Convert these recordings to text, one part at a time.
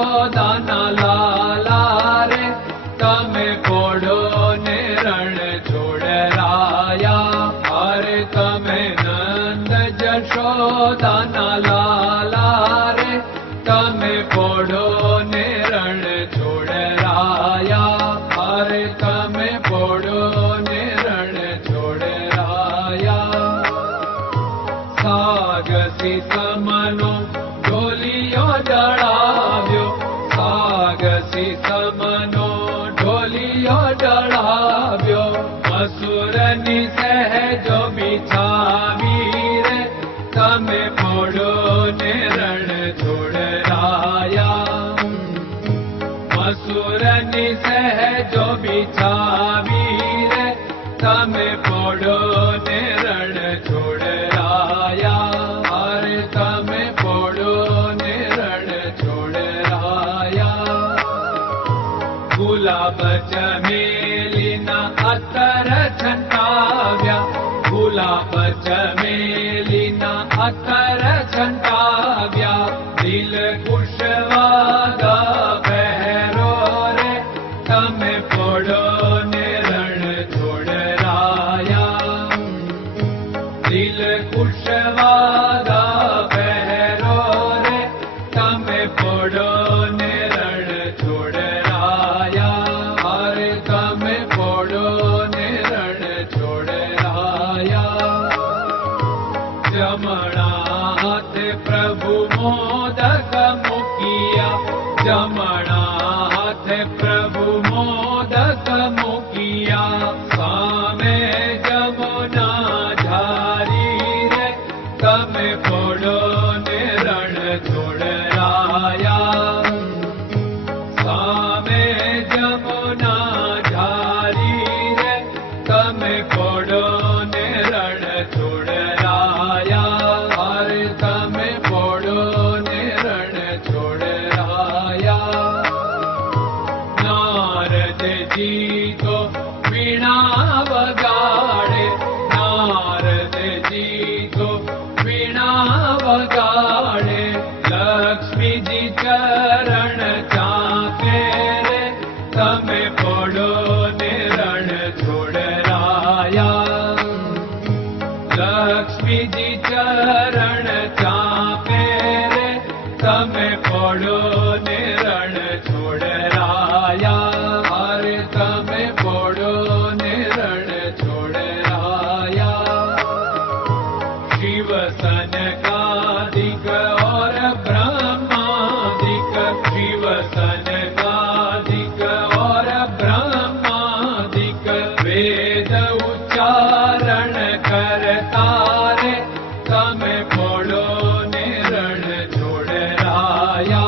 જશોદાના લાલા રે તમે પોડો ને રણ છોડરાયા. અરે તમે નંદ જશોદાના લાલા રે તમે પોડો ને રણ છોડરાયા. અરે તમે પોડો ને રણ છોડરાયા. સાગસી સમનો ઢોલિયો ડળાવ્યો, સાગસી સમનો ઢોલિયો ડળાવ્યો. મસૂરની સહેજો બિછાવી રે તમે પોડો ને રણ છોડરાયા. મસૂરની સહેજો બિછાવી રે તમે પોડો ને રણ છોડરાયા. અરે તમે પોડો ને રણ છોડરાયા. ગુલાબ ચમેલીના અત્તર છંટાવ્યા, ગુલાબ ચમેલીના અત્તર છંટાવ્યા. દિલ કુશવાદા પહેરો રે તમે પોડો ને રણ છોડરાયા. દિલ કુશવાદા પહેરો રે તમે પોડો ને રણ છોડરાયા. અરે તમે પોડો ને રણ છોડરાયા. જમણા હાથે પ્રભુ મોદક મૂકિયા, જમણા હાથે પ્રભુ મોદક મૂકિયા. સામે જમુના ઝારી રે તમે પોડો ને રણ છોડરાયા. સામે જમુના ઝારી રે તમે પોડો ને રણ છોડરાયા. અરે તમે પોડો ને રણ છોડરાયા. નારદજી તો વીણા વગાડે, નારદજી તો વીણા વગાડે. લક્ષ્મીજી ચરણ ચાકે રે તમે પોડો ને રણ છોડરાયા. લક્ષ્મીજી ચરણ ચાપે રે તમે પોડો ને રણ છોડરાયા. અરે તમે પોડો ને રણ છોડરાયા. શિવ સનકાદિક और ब्रह्मादिक, शिव सनकादिक और ब्रह्मादिक. वेद उच्चारण करता रे તમે પોડો ને રણ છોડરાયા.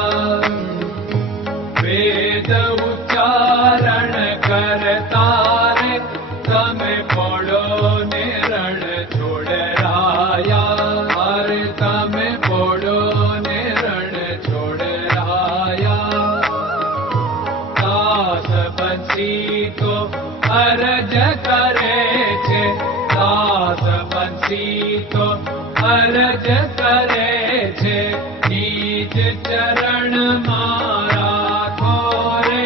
વેદ ઉચ્ચારણ કરતા રે તમે પોડો ને રણ છોડરાયા. અરે તમે પોડો ને રણ છોડરાયા. દાસ બંસી તો અરજ કરે છે, દાસ બંસી તો અરજ કરે છે. નીચ ચરણ મારા ખોરે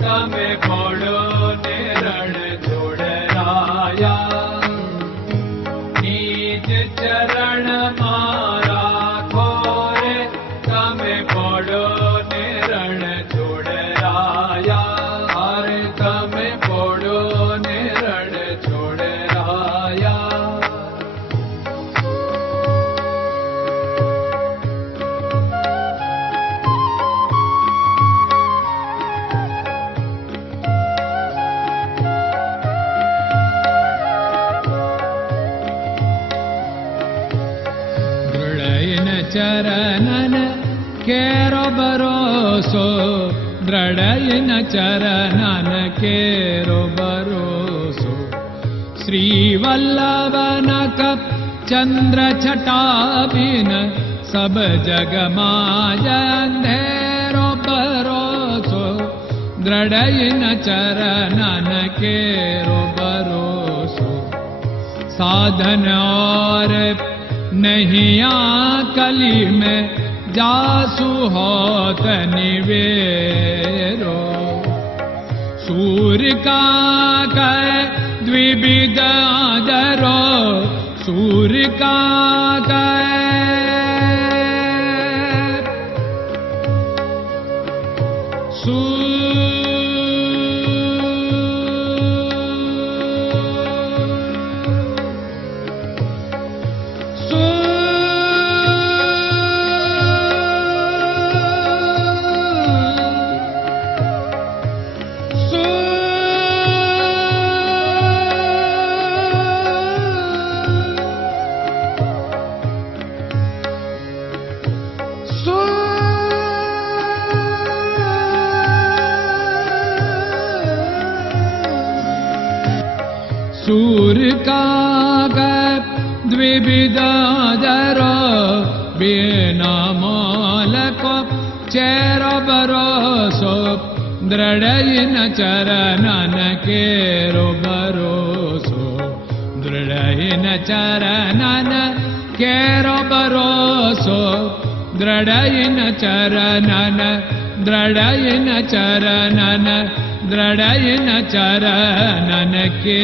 તમે પોડો ને રણ છોડરાયા. નીચ ચરણ મારા ખોરે તમે પોડો ને રણ છોડરાયા. અરે તમે પોડો ને રણ છોડરાયા. ચરણન કેરો ભરોસો, દ્રઢયન ચરણન કેરો ભરોસો. શ્રી વલ્લભન કપ ચંદ્ર છટાબિન સબ જગમાં અંધેરો ભરોસો. દ્રઢયન ચરણન કેરો ભરોસો. साधन और नहीं कली में जासु होत निवेरो सूर्य का कह द्विविध आदरो सूर्य का सूर्य का द्विविधादर बिना मालको चेर भरोसो दृढ़ चरणन केरो भरोसो दृढ़ चरणन केरो भरोसो दृढ़ चरणन दृढ़ चरणन दृढ़ चरणन के